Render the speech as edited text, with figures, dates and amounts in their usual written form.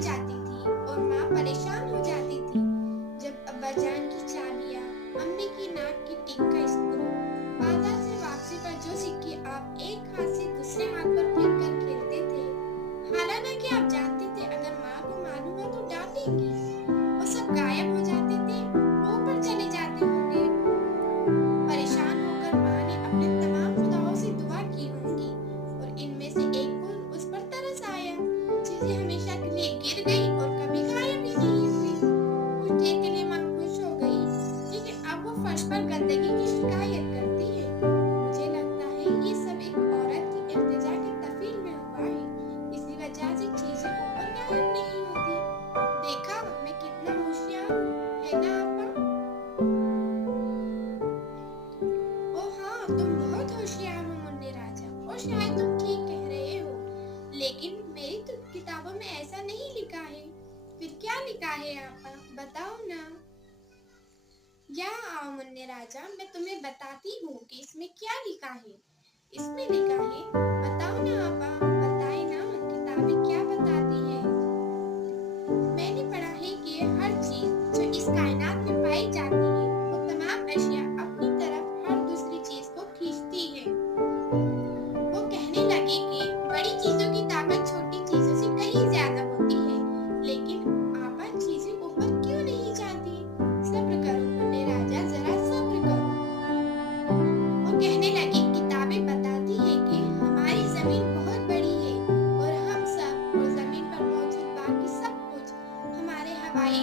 जाती थी और माँ परेशान हो जाती थी जब अब्बाजान की चाबियाँ, अम्मी की नाक की टिक का स्क्रू, बाजार से वापसी पर जो सिक्के आप एक हाथ से दूसरे हाथ पर फेंक कर खेलते थे। हालांकि आप जानते थे अगर माँ को मालूम है तो डांटेंगी। वो सब गायब हो जाते थे, ऊपर चले जाते होंगे। परेशान होकर माँ ने अपने तमाम खुदाओं से दुआ की होंगी और इनमें से एक को उस पर तरस आया। चीजें हमेशा के लिए गिर गई और कभी गायब ही नहीं हुई। कुछ देर के लिए माँ खुश हो गई, लेकिन अब वो फर्श पर गंदगी की शिकायत करती है। मुझे लगता है ये सब एक औरत की इल्तिजा के तफील में हुआ है। इसी वजह से चीजें ऊपर गायब नहीं होती। देखा मैं कितना होशियार हूँ, है ना आपा? ओह हाँ, तुम बहुत होशियार हो मुन्ने राजा, और शायद तुम ठीक कह रहे हो। लेकिन मेरी तो किताबों में ऐसा नहीं लिखा है। फिर क्या लिखा है आपा? बताओ ना। यहाँ आओ मुन्ने राजा, मैं तुम्हें बताती हूँ कि इसमें क्या लिखा है। इसमें लिखा है, बताओ ना आपा, बताए ना, किताबें क्या बताती है। मैंने पढ़ा है कि हर चीज जो इस कायनात में पाई जाती है, वो तमाम अशिया अपनी तरफ हर दूसरी चीज को खींचती है। वो कहने लगे कि बड़ी चीजों की ताकत छोटी चीजों से कहीं ज्यादा होती है। लेकिन आपा चीजें ऊपर क्यों नहीं जाती? सब्र करो मुन्ने राजा, जरा सब्र करो। वो कहने लगे, किताबें बताती है कि हमारी जमीन बहुत बड़ी है और हम सब और जमीन पर मौजूद बाकी सब कुछ हमारे हवाई